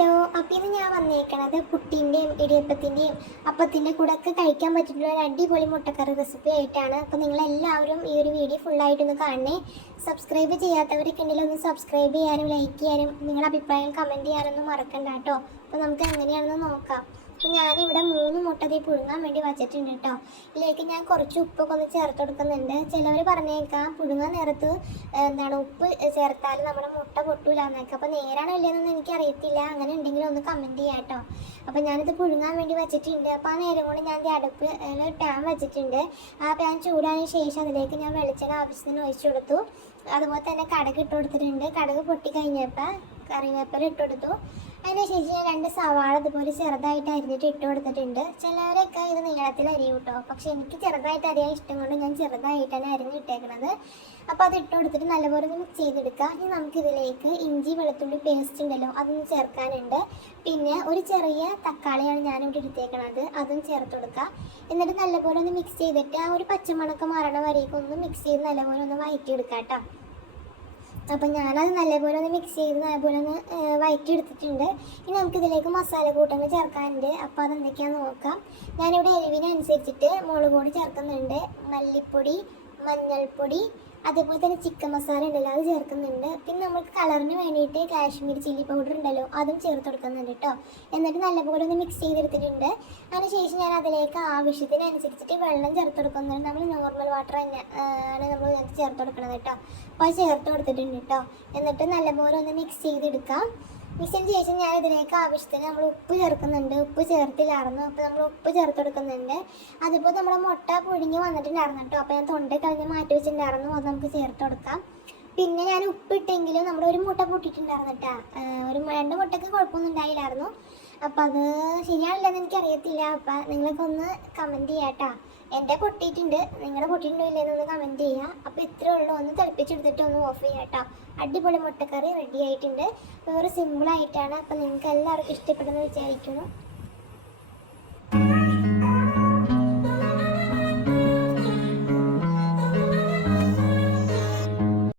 Hello അപ്പം ഇന്ന് ഞാൻ വന്നേക്കണത് പുട്ടിന്റെയും ഇടിയപ്പത്തിന്റെയും അപ്പത്തിന്റെ കൂടെ ഒക്കെ കഴിക്കാൻ പറ്റിയിട്ടുള്ള ഒരു അടിപൊളി മുട്ടക്കറി റെസിപ്പി ആയിട്ടാണ്. അപ്പം നിങ്ങളെല്ലാവരും ഈ ഒരു വീഡിയോ ഫുള്ളായിട്ടൊന്ന് കാണണേ. സബ്സ്ക്രൈബ് ചെയ്യാത്തവരൊക്കെ ഉണ്ടെങ്കിൽ ഒന്ന് സബ്സ്ക്രൈബ് ചെയ്യാനും ലൈക്ക് ചെയ്യാനും നിങ്ങളുടെ അഭിപ്രായം കമന്റ് ചെയ്യാനൊന്നും മറക്കണ്ട കേട്ടോ. അപ്പോൾ നമുക്ക് എങ്ങനെയാണെന്ന് നോക്കാം. അപ്പം ഞാനിവിടെ മൂന്ന് മുട്ട തീ പുഴുങ്ങാൻ വേണ്ടി വച്ചിട്ടുണ്ട് കേട്ടോ ഇതിലേക്ക് ഞാൻ കുറച്ച് ഉപ്പൊക്കെ ഒന്ന് ചേർത്ത് കൊടുക്കുന്നുണ്ട് ചിലവർ പറഞ്ഞേക്കാം പുഴുങ്ങാൻ നേരത്ത് എന്താണ് ഉപ്പ് ചേർത്താൽ നമ്മുടെ മുട്ട പൊട്ടൂല എന്നൊക്കെ. അപ്പോൾ നേരാണോ ഇല്ലയെന്നൊന്നും എനിക്ക് അറിയത്തില്ല അങ്ങനെ ഉണ്ടെങ്കിൽ ഒന്ന് കമന്റ് ചെയ്യാം കേട്ടോ അപ്പോൾ ഞാനിത് പുഴുങ്ങാൻ വേണ്ടി വെച്ചിട്ടുണ്ട്. അപ്പോൾ ആ നേരം കൊണ്ട് ഞാൻ അടുപ്പ് ടാൻ വെച്ചിട്ടുണ്ട്. ആ പാൻ ചൂടായതിനു ശേഷം അതിലേക്ക് ഞാൻ വെളിച്ചെണ്ണ ആവശ്യത്തിന് ഒഴിച്ചു കൊടുത്തു. അതുപോലെ തന്നെ കടുക് ഇട്ട് കൊടുത്തിട്ടുണ്ട്. കടുക് പൊട്ടി കഴിഞ്ഞപ്പോൾ കറിവേപ്പില ഇട്ട് കൊടുത്തു. അതിന് ശേഷം ഞാൻ രണ്ട് സവാള ഇതുപോലെ ചെറുതായിട്ട് അരിഞ്ഞിട്ട് ഇട്ട് കൊടുത്തിട്ടുണ്ട്. ചിലവരൊക്കെ ഇത് നീളത്തിൽ അരിയും കേട്ടോ പക്ഷെ എനിക്ക് ചെറുതായിട്ട് അരിയാൻ ഇഷ്ടം കൊണ്ട് ഞാൻ ചെറുതായിട്ടാണ് അരിഞ്ഞിട്ടേക്കണത് അപ്പോൾ അത് ഇട്ട് കൊടുത്തിട്ട് നല്ലപോലെ ഒന്ന് മിക്സ് ചെയ്തെടുക്കാം ഇനി നമുക്കിതിലേക്ക് ഇഞ്ചി വെളുത്തുള്ളി പേസ്റ്റ് ഉണ്ടല്ലോ അതൊന്ന് ചേർക്കാനുണ്ട്. പിന്നെ ഒരു ചെറിയ തക്കാളിയാണ് ഞാനിവിടെ എടുത്തേക്കണത്. അതും ചേർത്ത് കൊടുക്കാം എന്നിട്ട് നല്ലപോലെ ഒന്ന് മിക്സ് ചെയ്തിട്ട് ആ ഒരു പച്ചമണക്കം മാറണ വരേക്കും ഒന്ന് മിക്സ് ചെയ്ത് നല്ലപോലെ ഒന്ന് വഴറ്റിയെടുക്കാം കേട്ടോ അപ്പം ഞാനത് നല്ലപോലെ ഒന്ന് മിക്സ് ചെയ്ത് നല്ലപോലെ ഒന്ന് ഏഹ്, വഴറ്റി എടുത്തിട്ടുണ്ട് ഇനി നമുക്കിതിലേക്ക് മസാല കൂട്ടങ്ങൾ ചേർക്കാനുണ്ട്. അപ്പോൾ അതെന്തൊക്കെയാണെന്ന് നോക്കാം. ഞാനിവിടെ എരിവിനനുസരിച്ചിട്ട് മുളക് പൊടി ചേർക്കുന്നുണ്ട്. മല്ലിപ്പൊടി മഞ്ഞൾപ്പൊടി അതേപോലെ തന്നെ ചിക്കൻ മസാല ഉണ്ടല്ലോ അത് ചേർക്കുന്നുണ്ട്. പിന്നെ നമുക്ക് കളറിന് വേണ്ടിയിട്ട് കാശ്മീരി ചില്ലി പൗഡർ ഉണ്ടല്ലോ അതും ചേർത്ത് കൊടുക്കുന്നുണ്ട് കേട്ടോ എന്നിട്ട് നല്ലപോലെ ഒന്ന് മിക്സ് ചെയ്തെടുത്തിട്ടുണ്ട്. അതിനുശേഷം ഞാൻ അതിലേക്ക് ആവശ്യത്തിനനുസരിച്ചിട്ട് വെള്ളം ചേർത്ത് കൊടുക്കുന്നുണ്ട്. നമ്മൾ നോർമൽ വാട്ടർ തന്നെ ആണ് നമ്മൾ ചേർത്ത് കൊടുക്കുന്നത് കേട്ടോ അപ്പോൾ ചേർത്ത് കൊടുത്തിട്ടുണ്ട് കേട്ടോ എന്നിട്ട് നല്ലപോലെ ഒന്ന് മിക്സ് ചെയ്തെടുക്കാം. മിക്സിന് ശേഷം ഞാൻ ഇതിലേക്ക് ആവശ്യത്തിന് നമ്മൾ ഉപ്പ് ചേർക്കുന്നുണ്ട്. ഉപ്പ് ചേർത്തില്ലായിരുന്നു അപ്പോൾ നമ്മൾ ഉപ്പ് ചേർത്ത് കൊടുക്കുന്നുണ്ട് അതിപ്പോൾ നമ്മുടെ മുട്ട പുഴുങ്ങി വന്നിട്ടുണ്ടായിരുന്നു കേട്ടോ. അപ്പോൾ ഞാൻ തൊണ്ട കളഞ്ഞ് മാറ്റി വെച്ചിട്ടുണ്ടായിരുന്നു. അത് നമുക്ക് ചേർത്ത് കൊടുക്കാം. പിന്നെ ഞാൻ ഉപ്പിട്ടെങ്കിലും നമ്മുടെ ഒരു മുട്ട പൊട്ടിയിട്ടുണ്ടായിരുന്നു കേട്ടോ. ഒരു രണ്ട് മുട്ടക്ക് കുഴപ്പമൊന്നും ഉണ്ടായില്ലായിരുന്നു. അപ്പം അത് ശരിയാണില്ലെന്ന് എനിക്കറിയത്തില്ല. അപ്പം നിങ്ങളൊക്കെ ഒന്ന് കമന്റ് ചെയ്യാം കേട്ടോ. എന്റെ പൊട്ടിയിട്ടുണ്ട്. നിങ്ങളുടെ പൊട്ടിയിട്ടുണ്ടോ ഇല്ലെന്നൊന്ന് കമന്റ് ചെയ്യുക അപ്പോൾ ഇത്രേ ഉള്ളൂ. ഒന്ന് തിളപ്പിച്ചെടുത്തിട്ട് ഒന്ന് ഓഫ് ചെയ്യാം കേട്ടോ. അടിപൊളി മുട്ടക്കറി റെഡി ആയിട്ടുണ്ട്. വേറെ സിമ്പിളായിട്ടാണ് അപ്പം നിങ്ങൾക്ക് എല്ലാവർക്കും ഇഷ്ടപ്പെടുമെന്ന് വിചാരിക്കുന്നു.